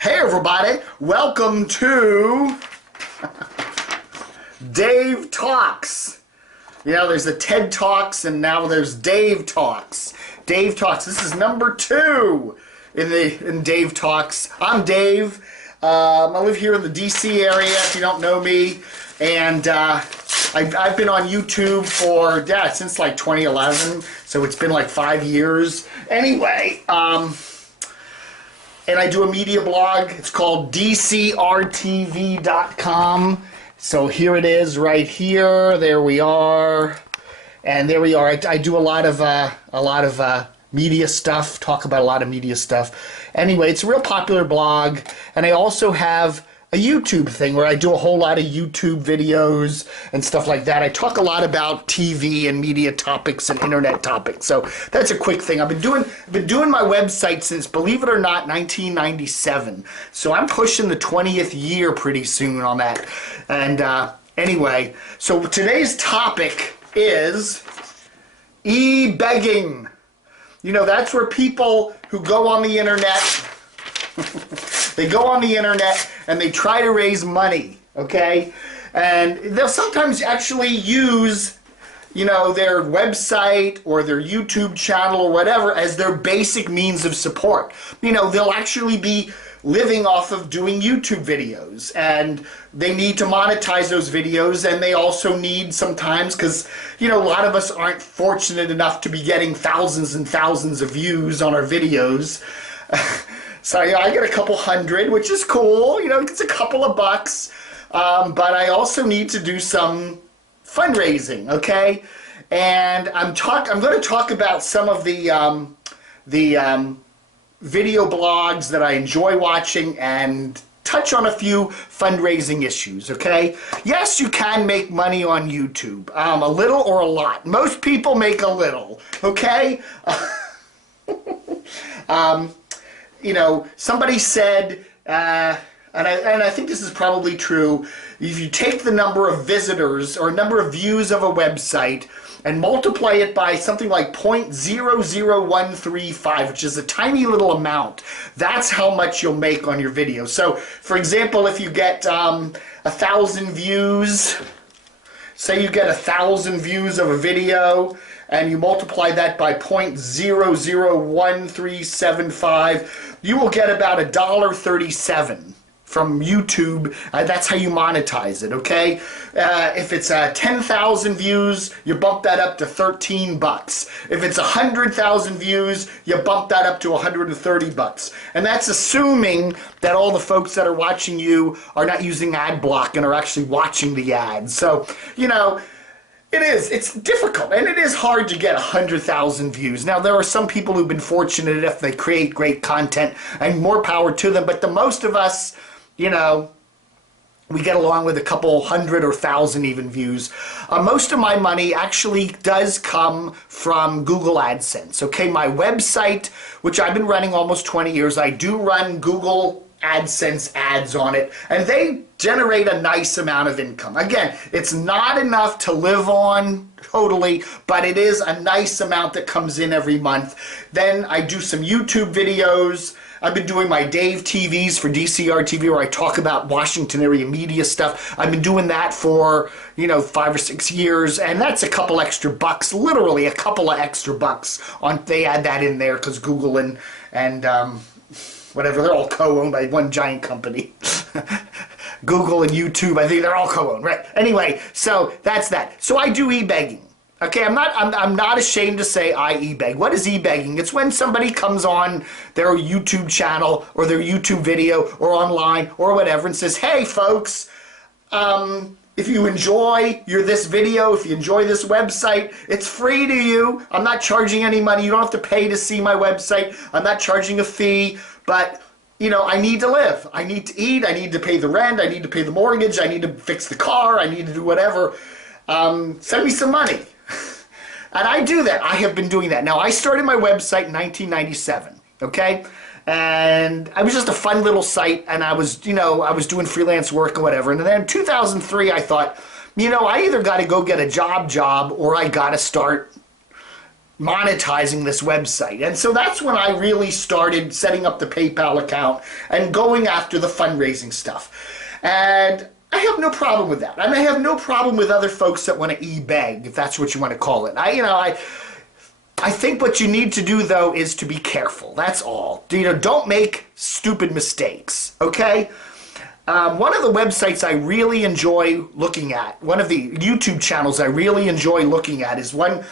Hey everybody, welcome to Dave Talks. You know, there's the TED Talks and now there's Dave Talks. Dave Talks, this is number 2 in Dave Talks. I'm Dave. I live here in the DC area, if you don't know me. And I've been on YouTube for, since like 2011. So it's been like 5 years. Anyway, and I do a media blog. It's called DCRTV.com. So here it is right here. There we are. And there we are. I do a lot of media stuff, talk about a lot of media stuff. Anyway, it's a real popular blog. And I also have a YouTube thing where I do a whole lot of YouTube videos and stuff like that. I talk a lot about TV and media topics and internet topics. So that's a quick thing. I've been doing my website since, believe it or not, 1997. So I'm pushing the 20th year pretty soon on that. And anyway, so today's topic is e-begging. You know, that's where people who go on the internet they go on the internet and they try to raise money, okay? And they'll sometimes actually use, you know, their website or their YouTube channel or whatever as their basic means of support. You know, they'll actually be living off of doing YouTube videos, and they need to monetize those videos, and they also need sometimes, because, you know, a lot of us aren't fortunate enough to be getting thousands and thousands of views on our videos. So yeah, I get a couple hundred, which is cool. You know, it's a couple of bucks. But I also need to do some fundraising, okay? And I'm going to talk about some of the video blogs that I enjoy watching and touch on a few fundraising issues, okay? Yes, you can make money on YouTube, a little or a lot. Most people make a little, okay? You know, somebody said, and I think this is probably true, if you take the number of visitors or number of views of a website and multiply it by something like 0.00135, which is a tiny little amount, that's how much you'll make on your video. So, for example, if you get 1,000 views, say you get 1,000 views of a video, and you multiply that by 0.001375, you will get about $1.37 from YouTube. That's how you monetize it, okay? If it's 10,000 views, you bump that up to 13 bucks. If it's 100,000 views, you bump that up to 130 bucks. And that's assuming that all the folks that are watching you are not using ad block and are actually watching the ads. So, you know, it's difficult, and it is hard to get 100,000 views. Now, there are some people who've been fortunate if they create great content, and more power to them, but the most of us, you know, we get along with a couple hundred or 1,000 even views. Most of my money actually does come from Google AdSense, okay? My website, which I've been running almost 20 years, I do run Google AdSense ads on it, and they generate a nice amount of income. Again, it's not enough to live on totally, but it is a nice amount that comes in every month. Then I do some YouTube videos. I've been doing my Dave TVs for DCR TV where I talk about Washington area media stuff. I've been doing that for, you know, 5 or 6 years, and that's a couple extra bucks, literally a couple of extra bucks. They add that in there because Google and whatever, they're all co-owned by one giant company. Google and YouTube, I think they're all co-owned, right? Anyway, so that's that. So I do e-begging. Okay, I'm not ashamed to say I e-beg. What is e-begging? It's when somebody comes on their YouTube channel or their YouTube video or online or whatever and says, hey folks, if you enjoy this video, if you enjoy this website, it's free to you. I'm not charging any money. You don't have to pay to see my website. I'm not charging a fee, but you know, I need to live. I need to eat. I need to pay the rent. I need to pay the mortgage. I need to fix the car. I need to do whatever. Send me some money. And I do that. I have been doing that. Now, I started my website in 1997, okay? And I was just a fun little site, and I was, you know, I was doing freelance work or whatever. And then in 2003, I thought, you know, I either got to go get a job or I got to start monetizing this website. And so that's when I really started setting up the PayPal account and going after the fundraising stuff. And I have no problem with that. And I have no problem with other folks that want to e-beg, if that's what you want to call it. I think what you need to do, though, is to be careful. That's all. Don't make stupid mistakes, okay? One of the websites I really enjoy looking at, one of the YouTube channels I really enjoy looking at is a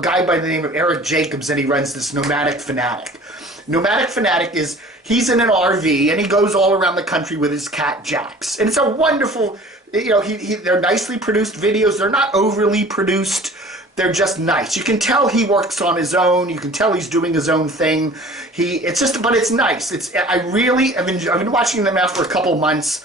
guy by the name of Eric Jacobs, and he runs this Nomadic Fanatic. Nomadic Fanatic he's in an RV, and he goes all around the country with his cat Jax. And it's a wonderful, they're nicely produced videos. They're not overly produced. They're just nice. You can tell he works on his own. You can tell he's doing his own thing. But it's nice. I've been watching them now for a couple months,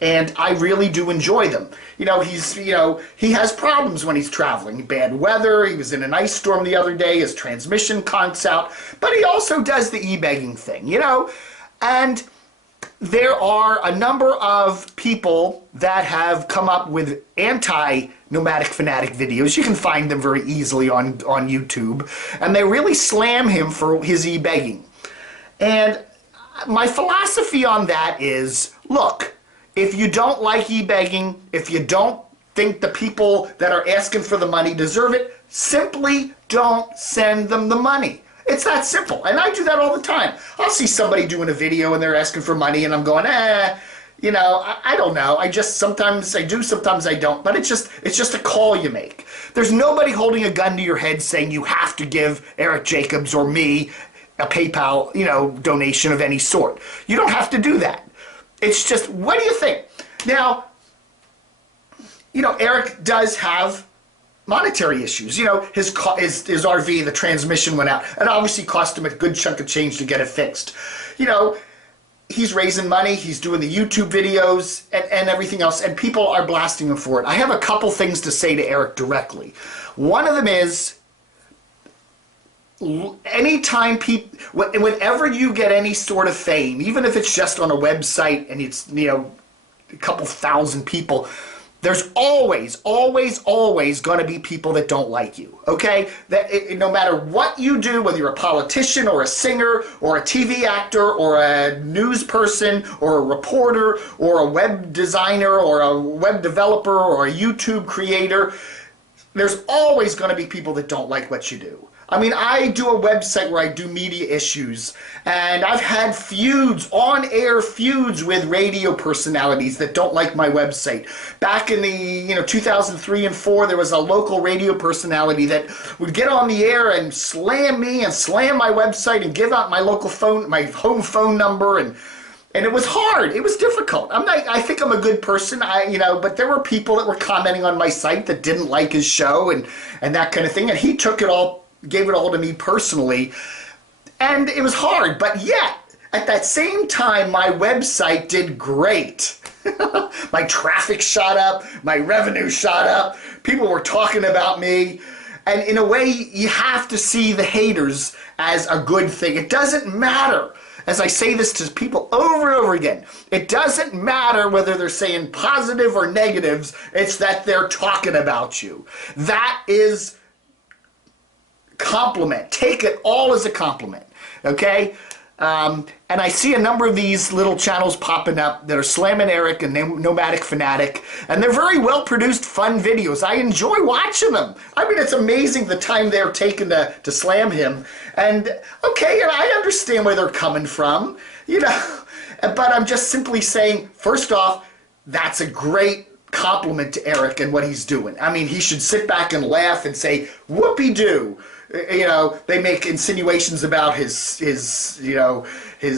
and I really do enjoy them. He has problems when he's traveling. Bad weather. He was in an ice storm the other day. His transmission conks out. But he also does the e-begging thing, and there are a number of people that have come up with anti-Nomadic Fanatic videos. You can find them very easily on YouTube. And they really slam him for his e-begging. And my philosophy on that is, look, if you don't like e-begging, if you don't think the people that are asking for the money deserve it, simply don't send them the money. It's that simple. And I do that all the time. I'll see somebody doing a video and they're asking for money and I'm going, I don't know. Sometimes I do, sometimes I don't. But it's just a call you make. There's nobody holding a gun to your head saying you have to give Eric Jacobs or me a PayPal, donation of any sort. You don't have to do that. It's just, what do you think? Now, Eric does have monetary issues. His RV, the transmission went out. It obviously cost him a good chunk of change to get it fixed. He's raising money. He's doing the YouTube videos and everything else, and people are blasting him for it. I have a couple things to say to Eric directly. One of them is, whenever you get any sort of fame, even if it's just on a website and it's, a couple thousand people, there's always going to be people that don't like you, okay? No matter what you do, whether you're a politician or a singer or a TV actor or a news person or a reporter or a web designer or a web developer or a YouTube creator, there's always going to be people that don't like what you do. I do a website where I do media issues, and I've had on-air feuds with radio personalities that don't like my website. Back in the 2003 and 4, there was a local radio personality that would get on the air and slam me and slam my website and give out my home phone number, and it was hard. It was difficult. I think I'm a good person, but there were people that were commenting on my site that didn't like his show and that kind of thing, and he gave it all to me personally, and it was hard. But yet, at that same time, my website did great. My traffic shot up, my revenue shot up, people were talking about me, and in a way, you have to see the haters as a good thing. It doesn't matter, as I say this to people over and over again, it doesn't matter whether they're saying positive or negatives, it's that they're talking about you. That is compliment. Take it all as a compliment, okay? And I see a number of these little channels popping up that are slamming Eric and Nomadic Fanatic, and they're very well produced, fun videos. I enjoy watching them. It's amazing the time they're taking to slam him. And okay, and I understand where they're coming from, but I'm just simply saying, first off, that's a great compliment to Eric and what he's doing. He should sit back and laugh and say, whoopee-doo. They make insinuations about his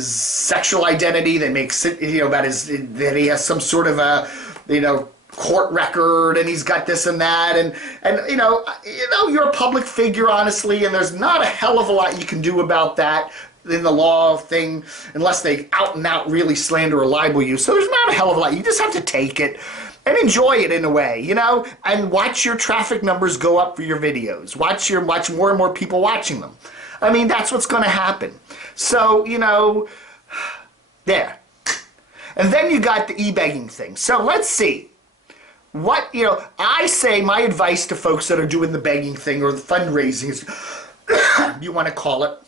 sexual identity. They make, about that he has some sort of a, court record, and he's got this and that, and you're a public figure, honestly, and there's not a hell of a lot you can do about that in the law thing, unless they out and out really slander or libel you. So there's not a hell of a lot. You just have to take it and enjoy it in a way, and watch your traffic numbers go up for your videos. Watch more and more people watching them. That's what's going to happen. So, there. And then you got the e-begging thing. So let's see. I say my advice to folks that are doing the begging thing or the fundraising is, you want to call it,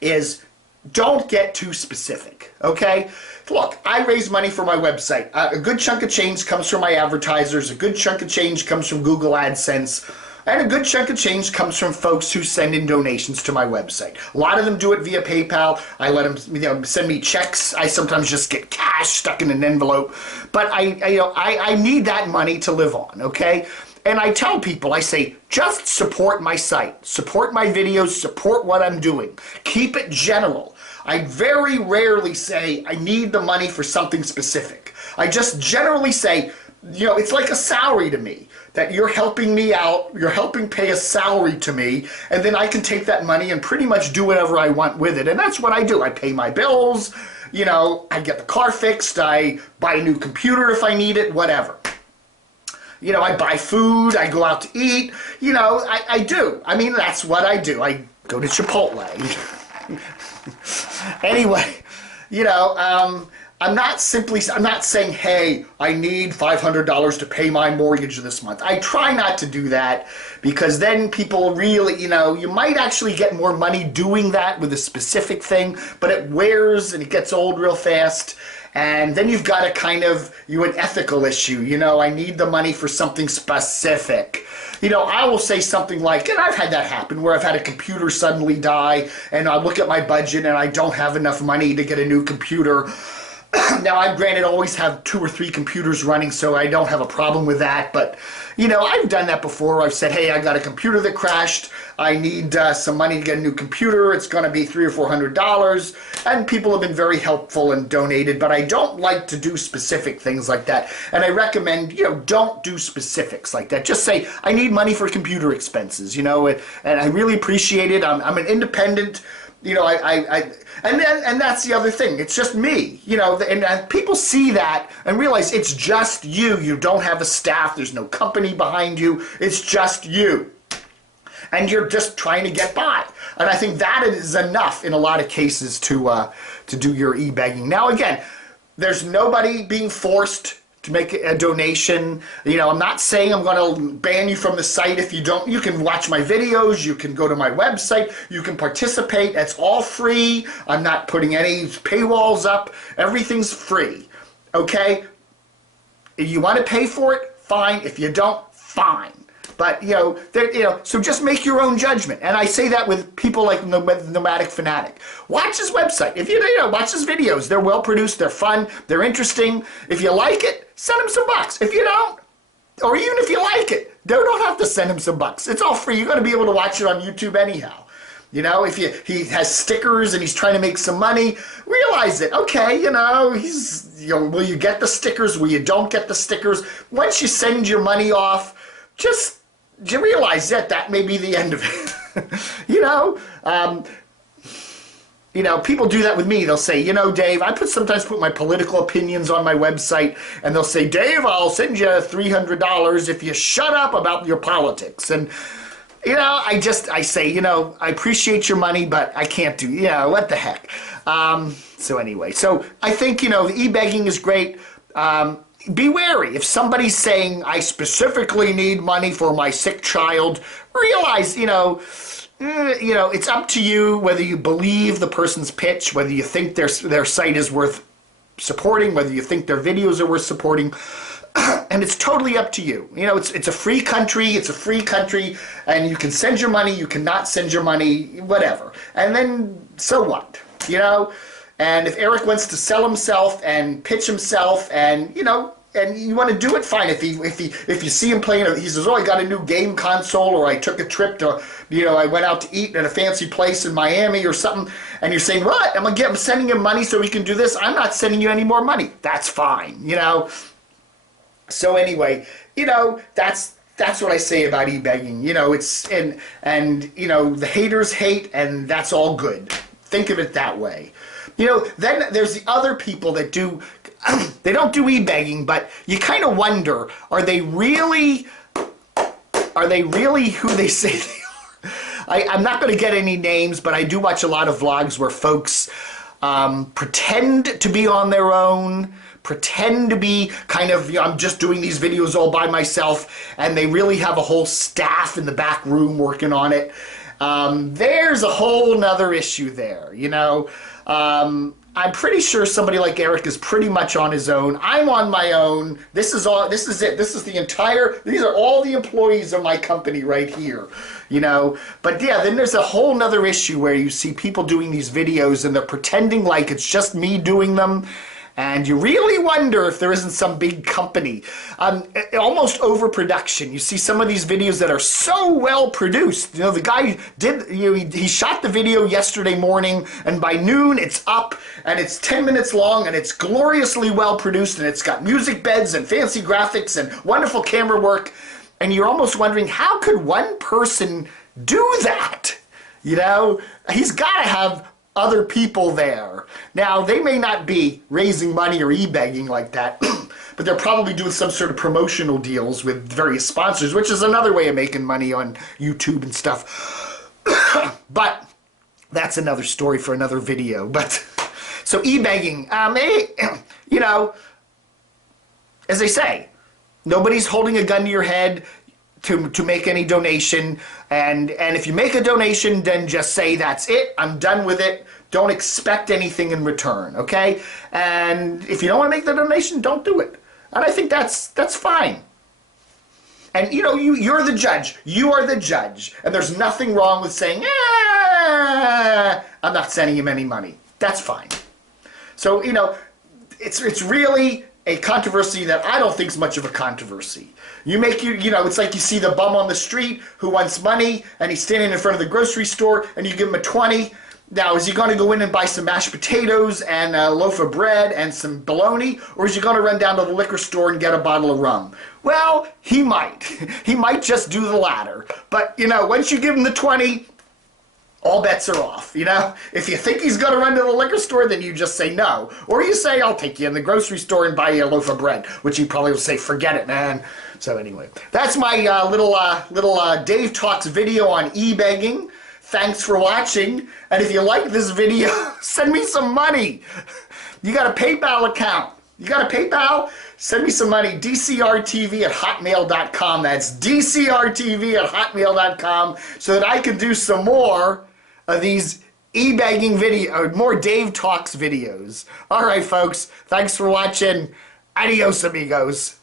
is don't get too specific, okay? Look, I raise money for my website. A good chunk of change comes from my advertisers. A good chunk of change comes from Google AdSense. And a good chunk of change comes from folks who send in donations to my website. A lot of them do it via PayPal. I let them, send me checks. I sometimes just get cash stuck in an envelope. But I need that money to live on, okay? And I tell people, I say, just support my site, support my videos, support what I'm doing. Keep it general. I very rarely say I need the money for something specific. I just generally say, it's like a salary to me, that you're helping me out, you're helping pay a salary to me, and then I can take that money and pretty much do whatever I want with it. And that's what I do. I pay my bills, I get the car fixed, I buy a new computer if I need it, whatever. I buy food, I go out to eat, I do. I mean, that's what I do. I go to Chipotle. Anyway, I'm not saying, hey, I need $500 to pay my mortgage this month. I try not to do that, because then people really, you might actually get more money doing that with a specific thing, but it wears and it gets old real fast. And then you've got an ethical issue. I need the money for something specific. I will say something like, and I've had that happen, where I've had a computer suddenly die, and I look at my budget and I don't have enough money to get a new computer. Now, I granted always have 2 or 3 computers running, so I don't have a problem with that. But, I've done that before. I've said, hey, I got a computer that crashed. I need some money to get a new computer. It's going to be $300 or $400. And people have been very helpful and donated. But I don't like to do specific things like that. And I recommend, don't do specifics like that. Just say, I need money for computer expenses, and I really appreciate it. I'm an independent. And that's the other thing. It's just me, and people see that and realize it's just you. You don't have a staff. There's no company behind you. It's just you. And you're just trying to get by. And I think that is enough in a lot of cases to do your e-begging. Now, again, there's nobody being forced to make a donation. I'm not saying I'm going to ban you from the site if you don't. You can watch my videos. You can go to my website. You can participate. It's all free. I'm not putting any paywalls up. Everything's free. Okay? If you want to pay for it, fine. If you don't, fine. But, so just make your own judgment. And I say that with people like Nomadic Fanatic. Watch his website. If watch his videos. They're well produced. They're fun. They're interesting. If you like it, send him some bucks. If you don't, or even if you like it, they don't have to send him some bucks. It's all free. You're going to be able to watch it on YouTube anyhow. If he has stickers and he's trying to make some money, realize it. Okay, will you get the stickers? Will you don't get the stickers? Once you send your money off, just you realize that may be the end of it. People do that with me. They'll say, Dave, I sometimes put my political opinions on my website, and they'll say, Dave, I'll send you $300 if you shut up about your politics. And, I say, I appreciate your money, but I can't do, what the heck. So anyway, so I think, the e-begging is great. Be wary. If somebody's saying, I specifically need money for my sick child, realize, it's up to you whether you believe the person's pitch, whether you think their site is worth supporting, whether you think their videos are worth supporting. And it's totally up to you. It's a free country. It's a free country. And you can send your money. You cannot send your money, whatever. And then, so what? And if Eric wants to sell himself and pitch himself and, and you want to do it, fine. If you see him playing, he says, oh, I got a new game console, or I took a trip to, I went out to eat at a fancy place in Miami or something, and you're saying, what? I'm sending him money so he can do this. I'm not sending you any more money. That's fine, So anyway, that's what I say about e-begging. It's, and the haters hate, and that's all good. Think of it that way. Then there's the other people that do, they don't do e-begging, but you kind of wonder, are they really who they say they are? I'm not going to get any names, but I do watch a lot of vlogs where folks pretend to be on their own, pretend to be kind of, I'm just doing these videos all by myself, and they really have a whole staff in the back room working on it. there's a whole nother issue there, you know. I'm pretty sure somebody like Eric is pretty much on his own. I'm on my own. This is it. This is these are all the employees of my company right here, you know. But yeah, then there's a whole nother issue where you see people doing these videos and they're pretending like it's just me doing them. And you really wonder if there isn't some big company. Almost overproduction. You see some of these videos that are so well produced. You know, the guy did, you know, he shot the video yesterday morning, and by noon it's up, and it's 10 minutes long, and it's gloriously well produced, and it's got music beds and fancy graphics and wonderful camera work. And you're almost wondering, how could one person do that? You know, he's got to have other people there. Now, they may not be raising money or e-begging like that, but they're probably doing some sort of promotional deals with various sponsors, which is another way of making money on YouTube and stuff. But that's another story for another video. But so e-begging, you know, as they say, nobody's holding a gun to your head to make any donation, and if you make a donation, then just say that's it, I'm done with it. Don't expect anything in return, okay? And if you don't want to make the donation, don't do it. And I think that's fine. And you know, you're the judge. You are the judge, and there's nothing wrong with saying, I'm not sending him any money. That's fine. So you know, it's really a controversy that I don't think is much of a controversy. You know, it's like you see the bum on the street who wants money, and he's standing in front of the grocery store, and you give him a 20. Now, is he going to go in and buy some mashed potatoes and a loaf of bread and some bologna, or is he going to run down to the liquor store and get a bottle of rum? Well, he might. He might just do the latter. But, you know, once you give him the 20, all bets are off, you know? If you think he's going to run to the liquor store, then you just say no. Or you say, I'll take you in the grocery store and buy you a loaf of bread, which he probably will say, forget it, man. So anyway, that's my little Dave Talks video on e-begging. Thanks for watching. And if you like this video, send me some money. You got a PayPal account. You got a PayPal? Send me some money. DCRTV@hotmail.com. That's DCRTV@hotmail.com, so that I can do some more of these e-begging video, more Dave Talks videos. All right, folks. Thanks for watching. Adios, amigos.